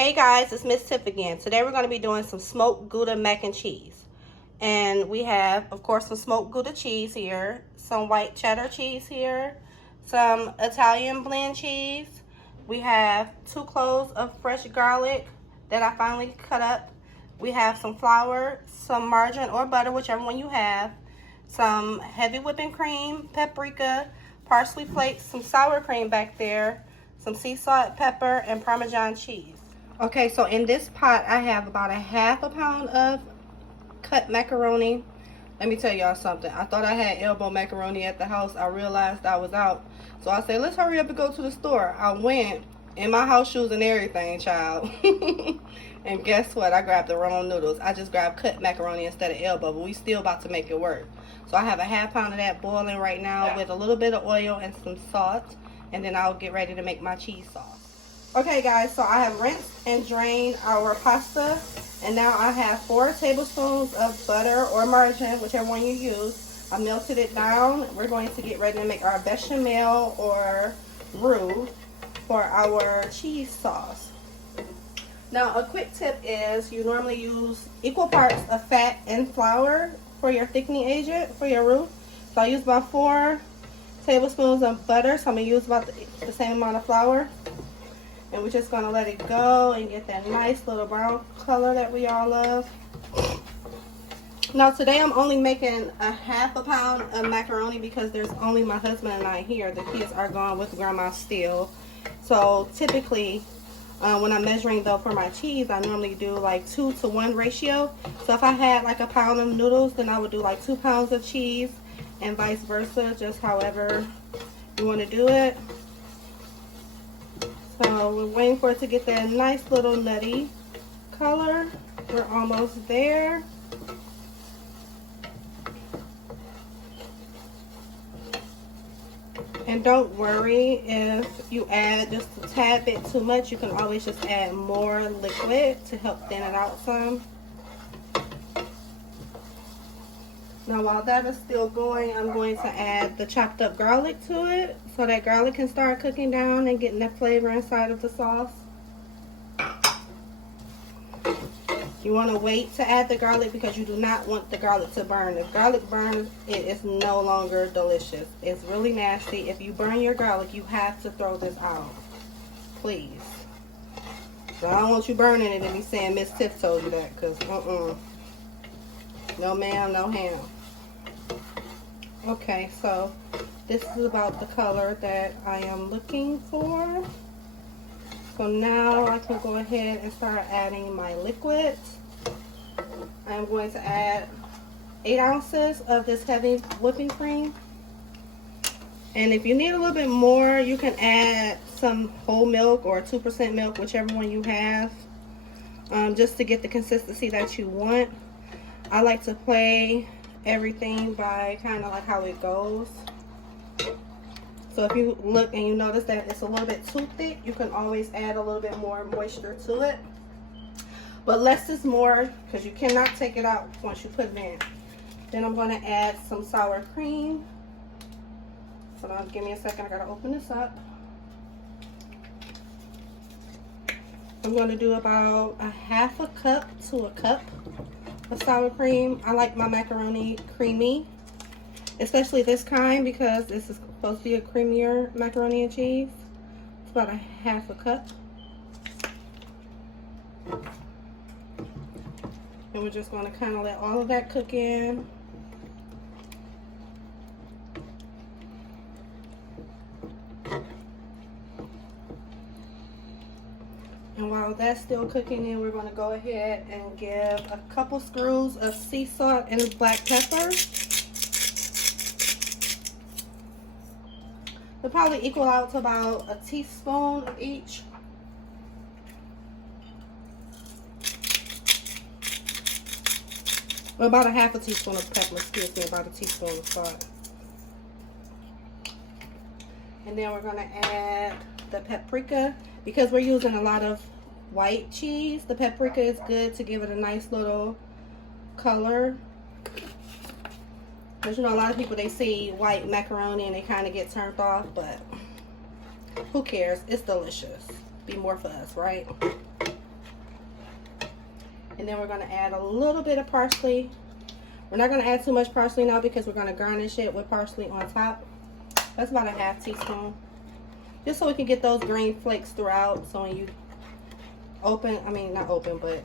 Hey guys, it's Miss Tiff again. Today we're going to be doing some smoked Gouda mac and cheese. And we have, of course, some smoked Gouda cheese here, some white cheddar cheese here, some Italian blend cheese. We have 2 cloves of fresh garlic that I finally cut up. We have some flour, some margarine or butter, whichever one you have, some heavy whipping cream, paprika, parsley flakes, some sour cream back there, some sea salt, pepper, and Parmesan cheese. Okay, so in this pot, I have about a half a pound of cut macaroni. Let me tell y'all something. I thought I had elbow macaroni at the house. I realized I was out. So I said, let's hurry up and go to the store. I went in my house shoes and everything, child. And guess what? I grabbed the wrong noodles. I just grabbed cut macaroni instead of elbow, but we still about to make it work. So I have a half pound of that boiling right now with a little bit of oil and some salt. And then I'll get ready to make my cheese sauce. Okay guys, so I have rinsed and drained our pasta, and now I have 4 tablespoons of butter or margarine, whichever one you use. I melted it down. We're going to get ready to make our bechamel or roux for our cheese sauce. Now a quick tip is you normally use equal parts of fat and flour for your thickening agent for your roux. So I use about 4 tablespoons of butter, so I'm going to use about the same amount of flour. And we're just going to let it go and get that nice little brown color that we all love. Now today I'm only making a half a pound of macaroni because there's only my husband and I here. The kids are gone with grandma still. So typically when I'm measuring though for my cheese, I normally do like 2-to-1 ratio. So if I had like a pound of noodles, then I would do like 2 pounds of cheese and vice versa, just however you want to do it. So we're waiting for it to get that nice little nutty color. We're almost there. And don't worry if you add just a tad bit too much. You can always just add more liquid to help thin it out some. Now while that is still going, I'm going to add the chopped up garlic to it so that garlic can start cooking down and getting that flavor inside of the sauce. You want to wait to add the garlic because you do not want the garlic to burn. If garlic burns, it is no longer delicious. It's really nasty. If you burn your garlic, you have to throw this out. Please. So I don't want you burning it and me saying Miss Tiff told you that, because no ma'am, no ham. Okay, so this is about the color that I am looking for. So now I can go ahead and start adding my liquid. I'm going to add 8 ounces of this heavy whipping cream. And if you need a little bit more, you can add some whole milk or 2% milk, whichever one you have, just to get the consistency that you want. I like to play everything by kind of like how it goes. So if you look and you notice that it's a little bit too thick, you can always add a little bit more moisture to it. But less is more because you cannot take it out once you put it in. Then I'm going to add some sour cream. Hold on, give me a second. I got to open this up. I'm going to do about a half a cup to a cup of sour cream. I like my macaroni creamy, especially this kind because this is supposed to be a creamier macaroni and cheese. It's about a half a cup. And we're just going to kind of let all of that cook in. And while that's still cooking in, we're going to go ahead and give a couple screws of sea salt and black pepper. They'll probably equal out to about a teaspoon of each. Well, about a half a teaspoon of pepper, excuse me, about a teaspoon of salt. And then we're going to add the paprika. Because we're using a lot of white cheese, the paprika is good to give it a nice little color. Because you know, a lot of people, they see white macaroni and they kind of get turned off, but who cares? It's delicious. Be more for us, right? And then we're going to add a little bit of parsley. We're not going to add too much parsley now because we're going to garnish it with parsley on top. That's about a half teaspoon. Just so we can get those green flakes throughout. So when you not open, but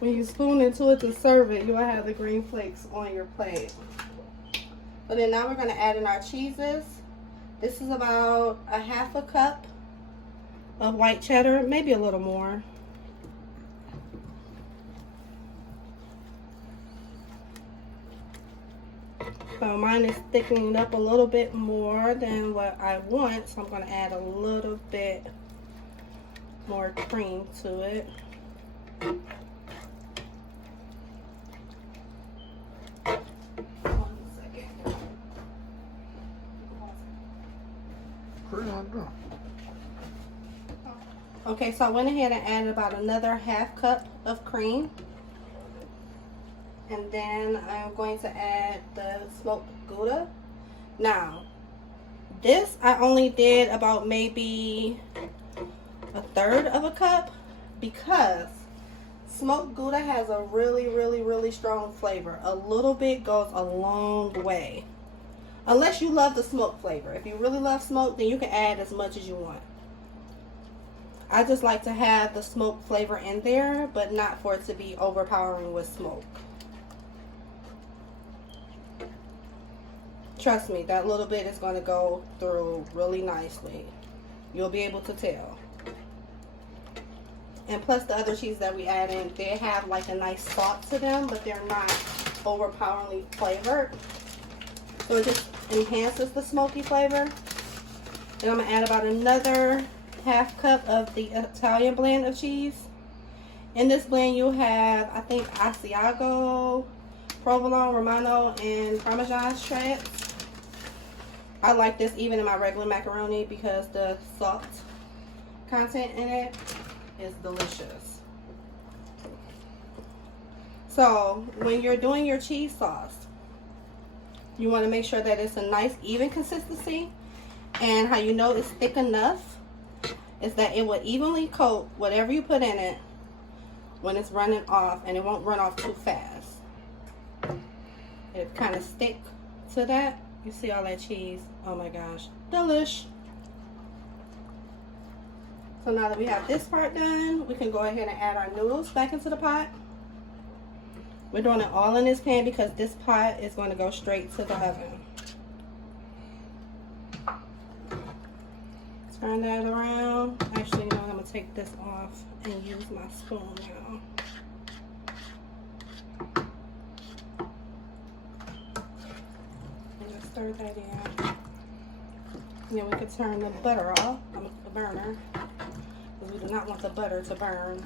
when you spoon into it to serve it, you'll have the green flakes on your plate. So then now we're going to add in our cheeses. This is about a half a cup of white cheddar, maybe a little more. So mine is thickening up a little bit more than what I want, so I'm going to add a little bit more cream to it. Okay, so I went ahead and added about another half cup of cream. And then I'm going to add the smoked Gouda. Now, this I only did about maybe a third of a cup because smoked Gouda has a really strong flavor. A little bit goes a long way. Unless you love the smoke flavor. If you really love smoke, then you can add as much as you want. I just like to have the smoke flavor in there, but not for it to be overpowering with smoke. Trust me, that little bit is going to go through really nicely. You'll be able to tell. And plus the other cheese that we add in, they have like a nice salt to them, but they're not overpoweringly flavored. So it just enhances the smoky flavor. And I'm going to add about another half cup of the Italian blend of cheese. In this blend you have, I think, Asiago, Provolone, Romano, and Parmesan shreds. I like this even in my regular macaroni because the salt content in it is delicious. So when you're doing your cheese sauce, you want to make sure that it's a nice even consistency. And how you know it's thick enough is that it will evenly coat whatever you put in it when it's running off, and it won't run off too fast. It kind of stick to that. You see all that cheese? Oh my gosh, delish. So now that we have this part done, we can go ahead and add our noodles back into the pot. We're doing it all in this pan because this pot is going to go straight to the oven. Turn that around. Actually, you know what? I'm going to take this off and use my spoon now. And just stir that in. And then we can turn the butter off, the burner, because we do not want the butter to burn.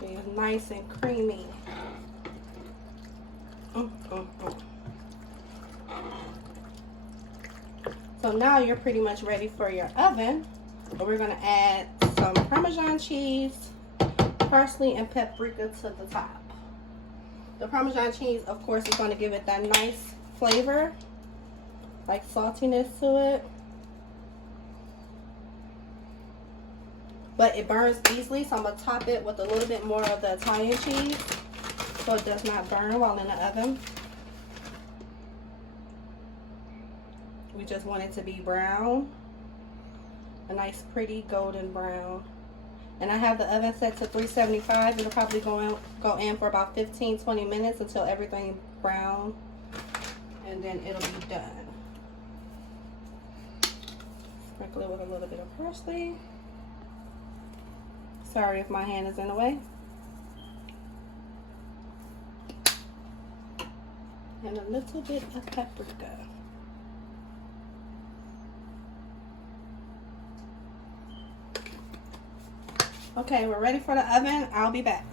Be nice and creamy. So now you're pretty much ready for your oven. But we're going to add some Parmesan cheese, parsley, and paprika to the top. The Parmesan cheese, of course, is going to give it that nice flavor, like saltiness to it. But it burns easily, so I'm going to top it with a little bit more of the Italian cheese so it does not burn while in the oven. We just want it to be brown, a nice pretty golden brown. And I have the oven set to 375. It'll probably go in for about 15-20 minutes until everything brown, and then it'll be done. Sprinkle it with a little bit of parsley. Sorry if my hand is in the way. And a little bit of paprika. Okay, we're ready for the oven. I'll be back.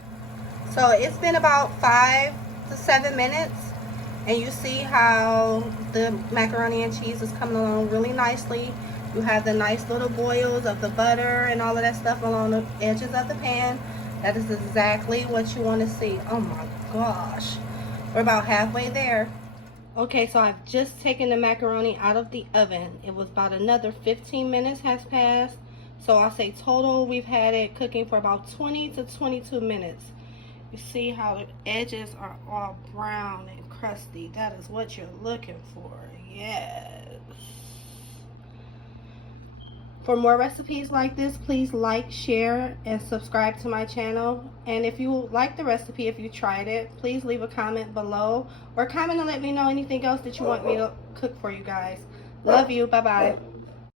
So it's been about 5 to 7 minutes, and you see how the macaroni and cheese is coming along really nicely. You have the nice little boils of the butter and all of that stuff along the edges of the pan. That is exactly what you want to see. Oh my gosh, we're about halfway there. Okay, so I've just taken the macaroni out of the oven. It was about another 15 minutes has passed. So I'll say total, we've had it cooking for about 20 to 22 minutes. You see how the edges are all brown and crusty. That is what you're looking for. Yes. For more recipes like this, please like, share, and subscribe to my channel. And if you like the recipe, if you tried it, please leave a comment below or comment and let me know anything else that you want me to cook for you guys. Love you. Bye-bye.